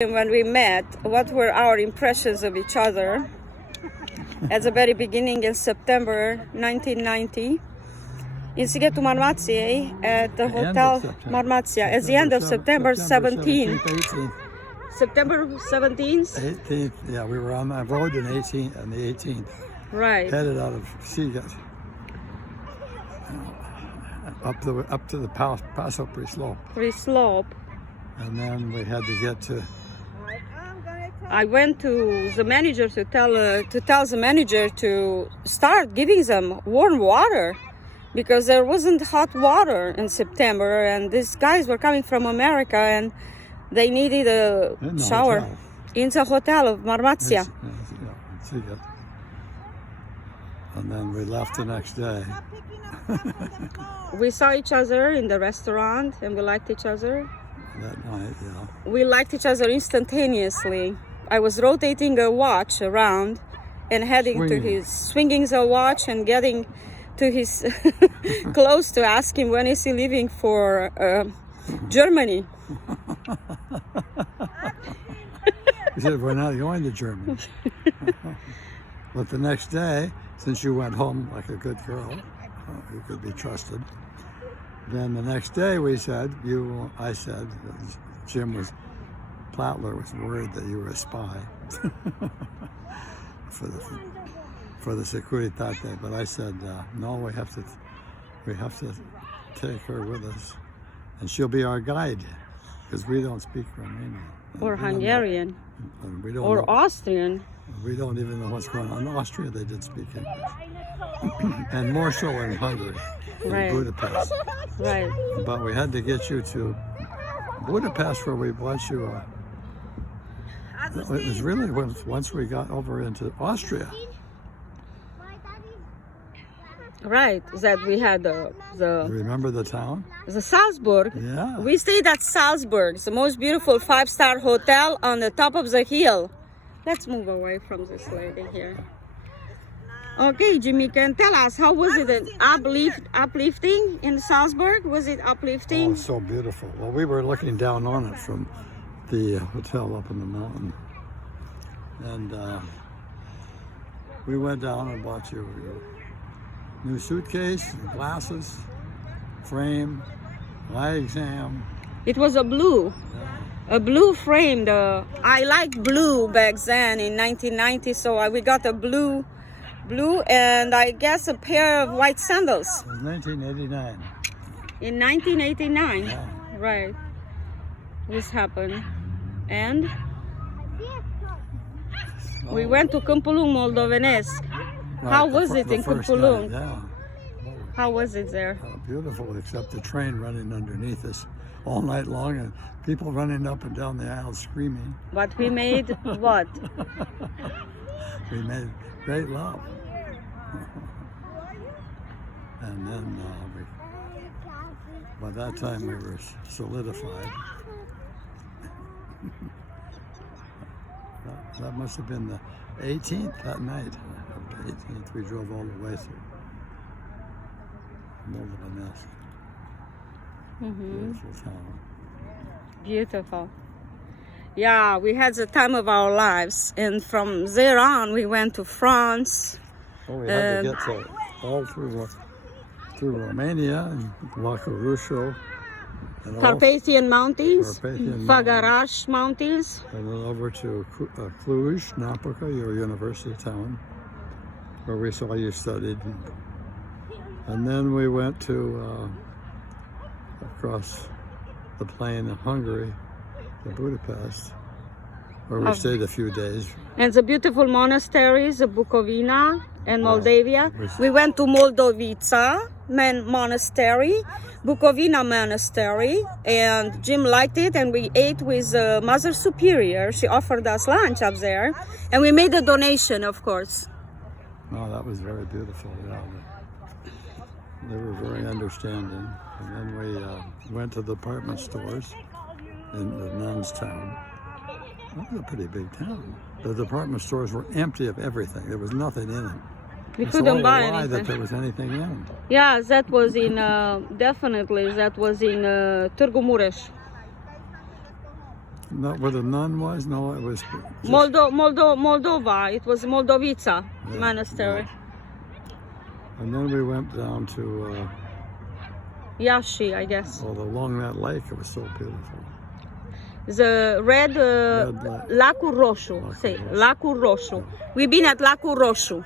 When we met, what were our impressions of each other? At the very beginning in September 1990, in Sighetul Marmației, at the Hotel Marmația, at the end of September 17th. September 17th? 18th, yeah, we were on that road on the 18th. Right. Headed out of Sighet up to the Paso Slope. And then we had to get to. I went to the manager to tell the manager to start giving them warm water because there wasn't hot water in September, and these guys were coming from America and they needed a shower in the hotel of Marmația. And then we left the next day. We saw each other in the restaurant and we liked each other. That night, yeah. We liked each other instantaneously. I was rotating a watch around and swinging the watch and getting to his close to ask him when is he leaving for Germany. He said, we're not going to Germany. But the next day, since you went home like a good girl, you could be trusted. Then the next day I said, Plattler was worried that you were a spy for the Securitate, but I said, no, we have to take her with us, and she'll be our guide, because we don't speak Romanian. Or Hungarian. Or Austrian. We don't even know what's going on. In Austria, they did speak English. And more so in Hungary, in Budapest. Right. But we had to get you to Budapest where we bought you it was really once we got over into Austria. Right, that we had the Remember the town? The Salzburg. Yeah. We stayed at Salzburg, the most beautiful 5-star hotel on the top of the hill. Let's move away from this lady here. Okay, Jimmy, can tell us, how was it uplifting in Salzburg? Was it uplifting? Oh, so beautiful. Well, we were looking down on it from the hotel up in the mountain. And we went down and bought you a new suitcase, glasses, frame, eye exam. It was a blue. A blue frame. I liked blue back then in 1990, so we got a blue and I guess a pair of white sandals. It was 1989. In 1989? Yeah. Right. This happened. And we went to Câmpul Moldovenesc. Right, How was it in Câmpul? Yeah. How was it there? Beautiful, except the train running underneath us all night long and people running up and down the aisle screaming. But we made what? We made great love. And then by that time we were solidified. That must have been the 18th that night. The 18th we drove all the way through Moldovenesc. Beautiful town. Beautiful. Yeah, we had the time of our lives, and from there on we went to France. Oh, we had to get all through Romania and Vacorușu. Carpathian Mountains, Făgăraș Mountains. And then over to Cluj, Napoca, your university town, where we saw you studied. And then we went to across the plain of Hungary to Budapest, where we stayed a few days. And the beautiful monasteries of Bukovina and Moldavia. We went to Moldovița Monastery, Bukovina Monastery, and Jim liked it, and we ate with Mother Superior. She offered us lunch up there, and we made a donation, of course. Oh, that was very beautiful. Yeah. They were very understanding. And then we went to the department stores in the nuns' town. That was a pretty big town. The department stores were empty of everything. There was nothing in them. We couldn't buy anything. anything. That there was anything in them. Yeah, that was in, definitely, that was in Târgu Mureș. Not where the nun was? No, it was just, Moldova. It was Moldovica Yeah, monastery. right. And then we went down to, Yashi, I guess. along that lake. It was so beautiful. The red Lacul Roșu. Say Lacul Roșu. We've been at Lacul Roșu.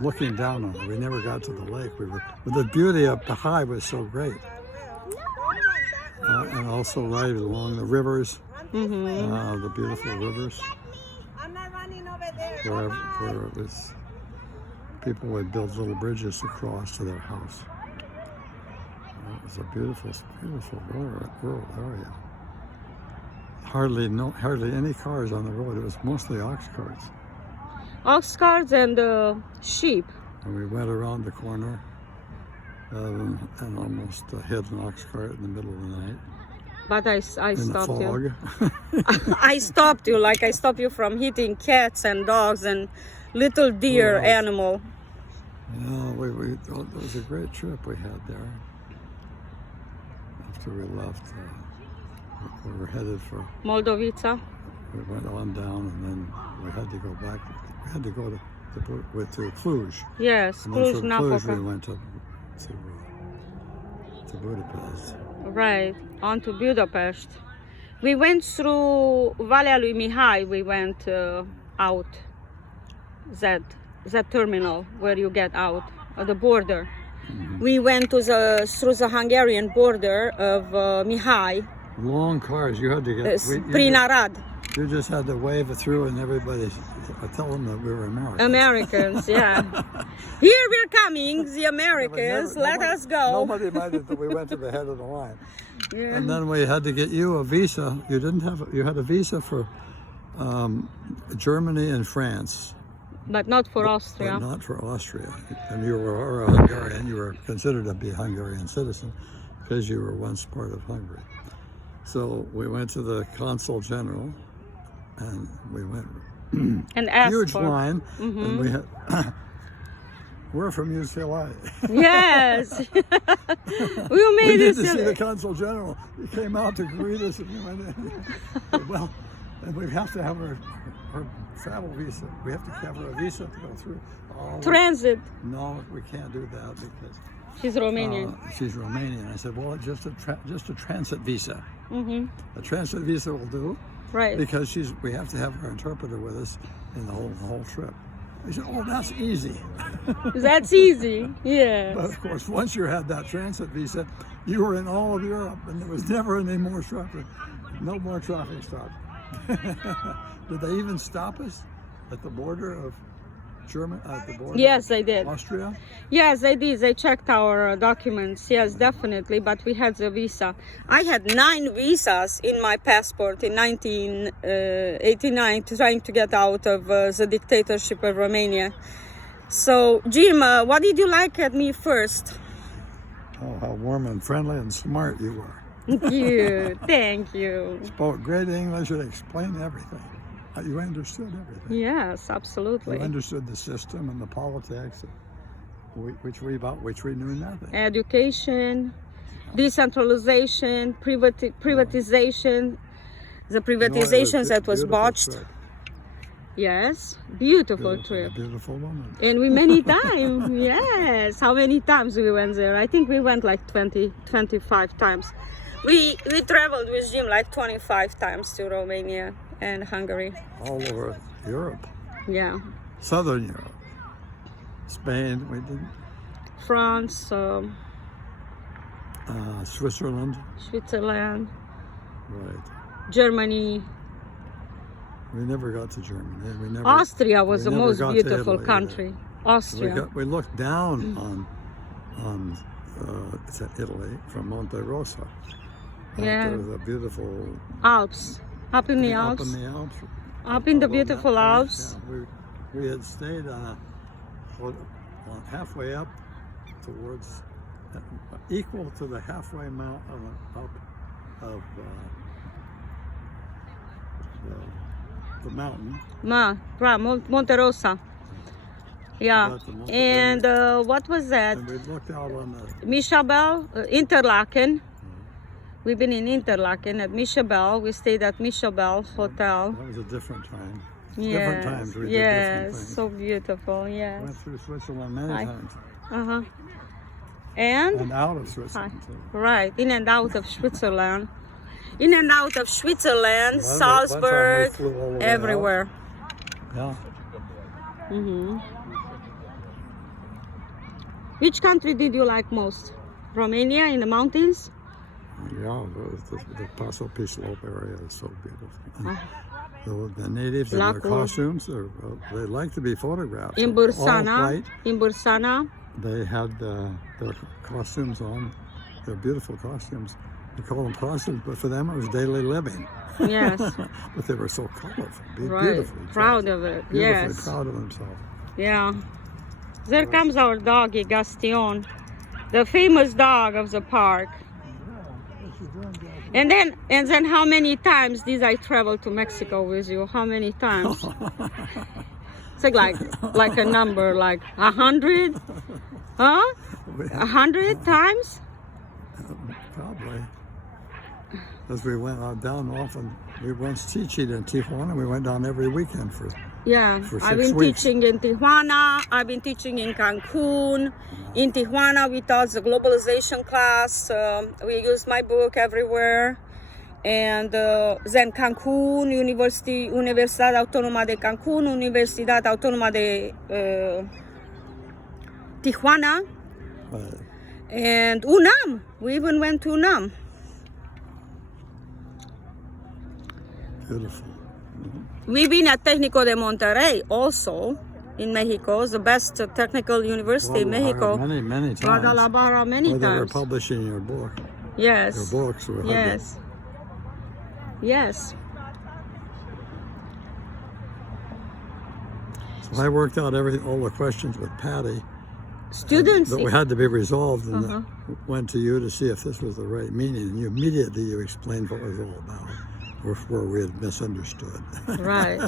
Looking down on it, we never got to the lake. The beauty up high was so great. And also right along the rivers, the beautiful rivers, where it was, people would build little bridges across to their house. It was a beautiful, beautiful rural area. Hardly any cars on the road. It was mostly ox carts. Ox carts and sheep. And we went around the corner and almost hit an ox cart in the middle of the night. But I In the stopped you. fog. I stopped you, like I stopped you from hitting cats and dogs and little deer Well, animal. Yeah, it was a great trip we had there. After we left, we were headed for, Moldovica. we went on down and then we had to go back. We had to go to Cluj. Yes, And then Cluj from Cluj we Napoca. went to Budapest. Right, on to Budapest. We went through Valea lui Mihai. We went out that terminal where you get out of the border. We went to through the Hungarian border of Mihai, Long cars, you had to get. Prin Arad. You just had to wave it through, and everybody tell them that we were Americans. Americans, yeah. Here we're coming, the Americans. Let us go. Nobody minded that we went to the head of the line. Yeah. And then we had to get you a visa. You didn't have. You had a visa for Germany and France, But not for Austria. but not for Austria. And you were a Hungarian. You were considered to be a Hungarian citizen because you were once part of Hungary. So we went to the consul general, and we went And asked huge for. line, and we had. We're from UCLA. Yes. We We made need it. to see the consul general. He came out to greet us, and we went in. Well, and we have to have her travel visa. We have to have her a visa to go through. Oh, Transit. no, we can't do that because She's Romanian. she's Romanian. I said, well, just a transit visa. A transit visa will do Right. because we have to have our interpreter with us in the whole trip. He said, oh, that's easy. That's easy. Yes. But of course, once you had that transit visa, you were in all of Europe, and there was never any more traffic. No more traffic stops. Did they even stop us at the border of Germany? At the border Yes, they did. of Austria? Yes, they did. They checked our documents. Yes, definitely. But we had the visa. I had 9 visas in my passport in 1989, trying to get out of the dictatorship of Romania. So, Jim, what did you like at me first? Oh, how warm and friendly and smart you were. Thank you. Thank you. Spoke great English and explained everything. You understood everything. Yes, absolutely. You understood the system and the politics, which we knew nothing. Education, decentralization, privatization, the privatizations that was botched. Trip. Yes, beautiful trip. Beautiful woman. And we many times, yes. How many times we went there? I think we went like 20, 25 times. We traveled with Jim like 25 times to Romania and Hungary. All over Europe. Yeah. Southern Europe. Spain, we did. France, Switzerland. Switzerland, Right. Germany. We never got to Germany. Austria was the never most got to beautiful Italy country. Austria. We looked down on Italy from Monte Rosa. Yeah. There was a beautiful Alps. Up in the up Alps. in the Alps. Up in the Up on beautiful that place, Alps. yeah. We had stayed halfway up towards equal to the halfway mountain up of the mountain. Monte Rosa. Yeah. About the Monte And what was that? And we looked out on the Mischabel, Interlaken. We've been in Interlaken at Michelbel. We stayed at Michelbel Hotel. That was a different time. Yes, Different times we did different yes, things. so beautiful, yes. Went through Switzerland many times. Uh-huh. And out of Switzerland too. right, in and out of Switzerland. In and out of Switzerland, One Salzburg, time we flew all the way everywhere. Yeah. Hmm. Which country did you like most? Romania in the mountains? Yeah, the Paso Slope area is so beautiful. The natives in their costumes, they like to be photographed. In All Bursana, white. in Bursana, They had their costumes on. They're beautiful costumes. We call them costumes, but for them it was daily living. yes, But they were so colorful, right, beautifully proud dressed, of it, beautifully yes, proud of themselves. yeah. There comes our doggy, Gaston, the famous dog of the park. And then how many times did I travel to Mexico with you? How many times? It's like a number, like 100? Huh? 100 times? Probably. As we went down often, we once teaching in Tijuana. We went down every weekend for Yeah, for I've 6 been weeks. teaching in Tijuana. I've been teaching in Cancun. In Tijuana, we taught the globalization class. We used my book everywhere. And then Cancun, Universidad Autónoma de Cancún, Universidad Autónoma de Tijuana, and UNAM. We even went to UNAM. Beautiful. We've been at Técnico de Monterrey also in Mexico, the best technical university in Mexico. Many times. Guadalajara, many Where they were times. publishing your book. Yes. Your books were Yes. Yes. So I worked out all the questions with Patty Students. that had to be resolved, and went to you to see if this was the right meaning. And you explained what it was all about, or where we had misunderstood. Right.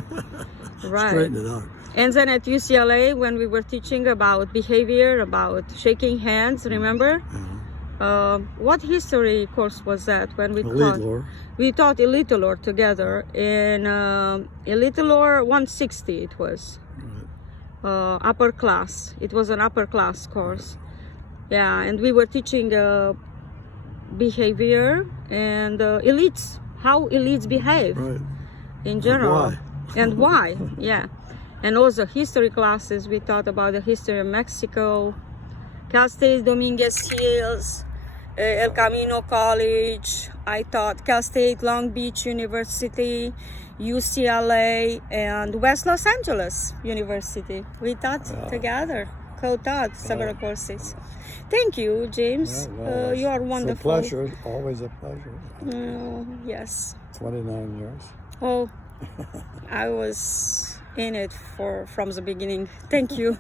Right. Straighten it out. And then at UCLA, when we were teaching about behavior, about shaking hands, remember? What history course was that when we taught? Lore. We taught Elite Lore together in Elite Lore 160. It was upper class. It was an upper class course. Yeah, and we were teaching behavior and elites, how elites behave in general, And why? Yeah, and also history classes. We taught about the history of Mexico, Castel Dominguez Hills, El Camino College. I taught Cal State Long Beach University, UCLA, and West Los Angeles University. We taught together, co-taught several courses. Thank you, James. You are wonderful. It's a pleasure, always a pleasure. Yes. 29 years. Oh, I was in it from the beginning. Thank you.